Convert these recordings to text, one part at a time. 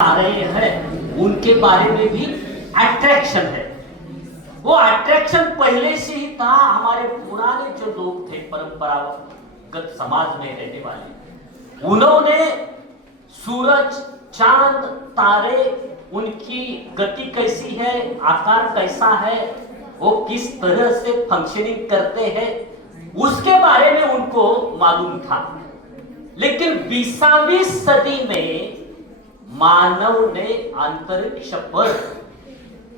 आ रहे हैं उनके बारे में भी अट्रैक्शन है। वो अट्रैक्शन पहले से ही था। हमारे पुराने जो लोग थे परंपरागत समाज में रहने वाले, उन्होंने सूरज, चांद, तारे, उनकी गति कैसी है, आकार कैसा है, वो किस तरह से फंक्शनिंग करते हैं, उसके बारे में उनको मालूम था। लेकिन 20वीं सदी में मानव ने अंतरिक्ष पर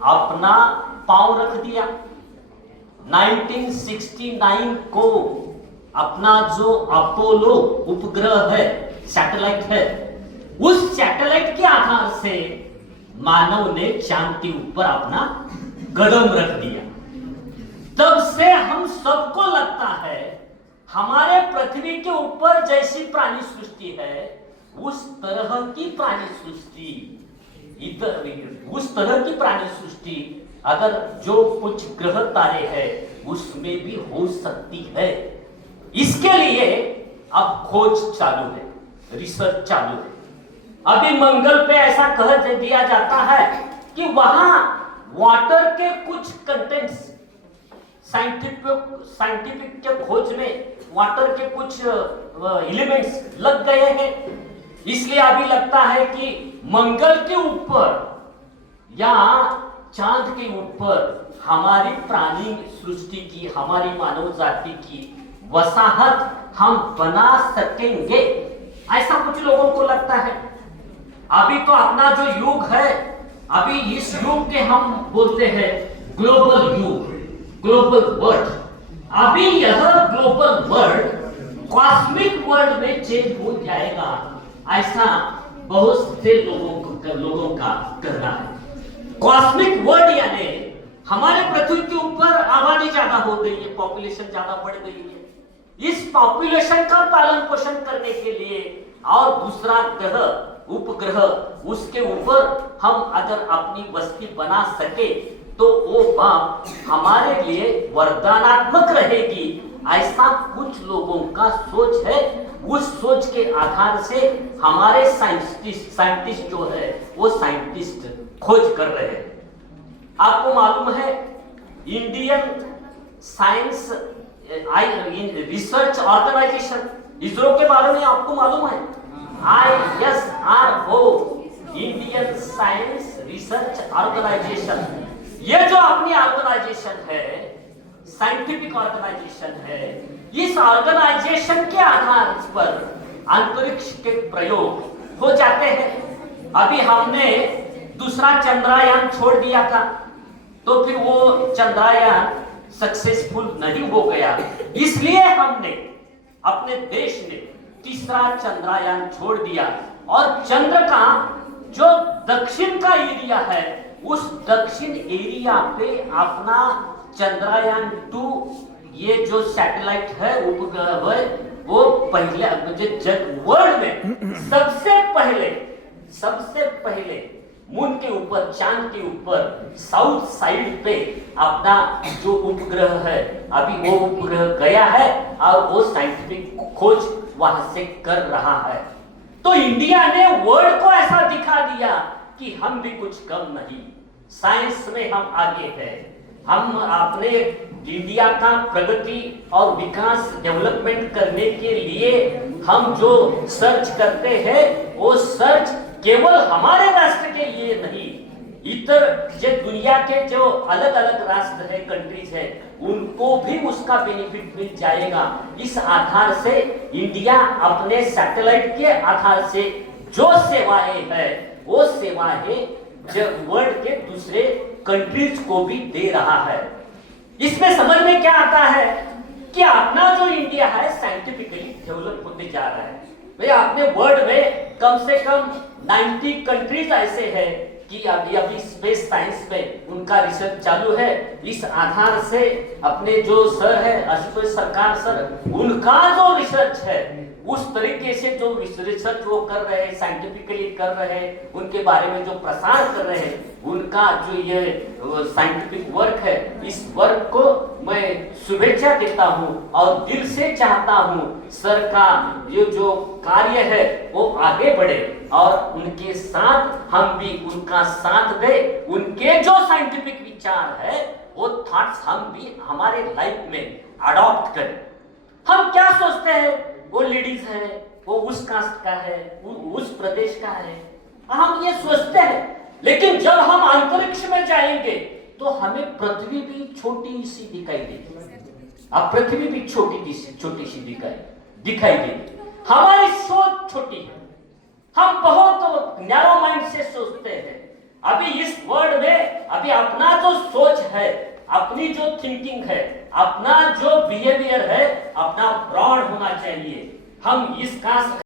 अपना पांव रख दिया। 1969 को अपना जो अपोलो उपग्रह है, सैटेलाइट है, उस सैटेलाइट के आधार से मानव ने चांद के ऊपर अपना कदम रख दिया। तब से हम सबको लगता है हमारे पृथ्वी के ऊपर जैसी प्राणी सृष्टि है, उस तरह की प्राणी सृष्टि उस तरह की प्राणी सृष्टि अगर जो कुछ ग्रह तारे हैं उसमें भी हो सकती है। इसके लिए अब खोज चालू है, रिसर्च चालू है। अभी मंगल पे ऐसा कह दिया जाता है कि वहां वाटर के कुछ कंटेंट्स, साइंटिफिक के खोज में वाटर के कुछ एलिमेंट्स लग गए हैं। इसलिए अभी लगता है कि मंगल के ऊपर या चांद के ऊपर हमारी प्राणी सृष्टि की, हमारी मानव जाति की वसाहत हम बना सकेंगे, ऐसा कुछ लोगों को लगता है। अभी तो अपना जो युग है, अभी इस युग के हम बोलते हैं ग्लोबल युग, ग्लोबल वर्ल्ड। अभी यह ग्लोबल वर्ल्ड कॉस्मिक वर्ल्ड में चेंज हो जाएगा, ऐसा बहुत से लोगों का कहना है। कॉस्मिक वर्ल्ड यानी हमारे पृथ्वी के ऊपर आबादी ज्यादा हो गई है, पॉपुलेशन ज्यादा बढ़ गई है। इस पॉपुलेशन का पालन पोषण करने के लिए और दूसरा ग्रह, उपग्रह, उसके ऊपर हम अगर अपनी बस्ती बना सके तो वो बात हमारे लिए वरदानात्मक रहेगी, ऐसा कुछ लोगों का सोच है। उस सोच के आधार से हमारे साइंटिस्ट जो है वो साइंटिस्ट खोज कर रहे हैं। आपको मालूम है Indian science research organisation, ISRO के बारे में आपको मालूम है? ISRO, Indian science research organisation, ये जो अपनी ऑर्गेनाइजेशन है, साइंटिफिक ऑर्गेनाइजेशन है, इस ऑर्गेनाइजेशन के आधार पर अंतरिक्ष के प्रयोग हो जाते हैं। अभी हमने दूसरा चंद्रयान छोड़ दिया था, तो फिर वो चंद्रयान सक्सेसफुल नहीं हो गया, इसलिए हमने, अपने देश ने तीसरा चंद्रयान छोड़ दिया और चंद्र का जो दक्षिण का एरिया है, उस दक्षिण एरिया पे अपना चंद्रयान 2, ये जो सैटेलाइट है, उपग्रह है, वो पहले वर्ल्ड में सबसे पहले मून के ऊपर, चांद के ऊपर साउथ साइड पे अपना जो उपग्रह है, अभी वो उपग्रह गया है और वो साइंटिफिक खोज वहां से कर रहा है। तो इंडिया ने वर्ल्ड को ऐसा दिखा दिया कि हम भी कुछ कम नहीं, साइंस में हम आगे हैं। हम अपने इंडिया का प्रगति और विकास, डेवलपमेंट करने के लिए हम जो सर्च करते हैं, वो सर्च केवल हमारे राष्ट्र के लिए नहीं, इतर जो दुनिया के जो अलग अलग राष्ट्र है, कंट्रीज है, उनको भी उसका बेनिफिट मिल जाएगा। इस आधार से इंडिया अपने सैटेलाइट के आधार से जो सेवाएं है, वो सेवाएं वर्ल्ड के दूसरे कंट्रीज को भी दे रहा है। इसमें समझ में क्या आता है कि अपना जो इंडिया है साइंटिफिकली डेवलप होते जा रहा है। भाई अपने वर्ल्ड में कम से कम 90 कंट्रीज ऐसे हैं कि अभी स्पेस साइंस में उनका रिसर्च चालू है। इस आधार से अपने जो सर है आशुतोष सरकार सर, उनका जो रिसर्च है, उस तरीके से जो रिसर्च वो कर रहे हैं, साइंटिफिकली कर रहे हैं, उनके बारे में जो प्रसार कर रहे हैं, उनका जो ये साइंटिफिक वर्क है, इस वर्क को मैं शुभेच्छा देता हूं और दिल से चाहता हूं सर का ये जो कार्य है वो आगे बढ़े। और उनके साथ हम भी उनका साथ दें। उनके जो साइंटिफिक विचार है वो थॉट्स हम भी हमारे लाइफ में अडॉप्ट करें। हम क्या सोचते हैं, वो लेडीज है, वो उस कास्ट का है, उस प्रदेश का है, हम ये सोचते हैं। लेकिन जब हम अंतरिक्ष में जाएंगे तो हमें पृथ्वी भी छोटी सी दिखाई देगी। अब पृथ्वी भी छोटी सी दिखाई देगी। हमारी सोच छोटी है, हम बहुत नैरो माइंड से सोचते हैं। अभी इस वर्ल्ड में अभी अपना जो सोच है, अपनी जो थिंकिंग है, अपना जो बिहेवियर है, अपना ब्रॉड होना चाहिए। हम इस कास्ट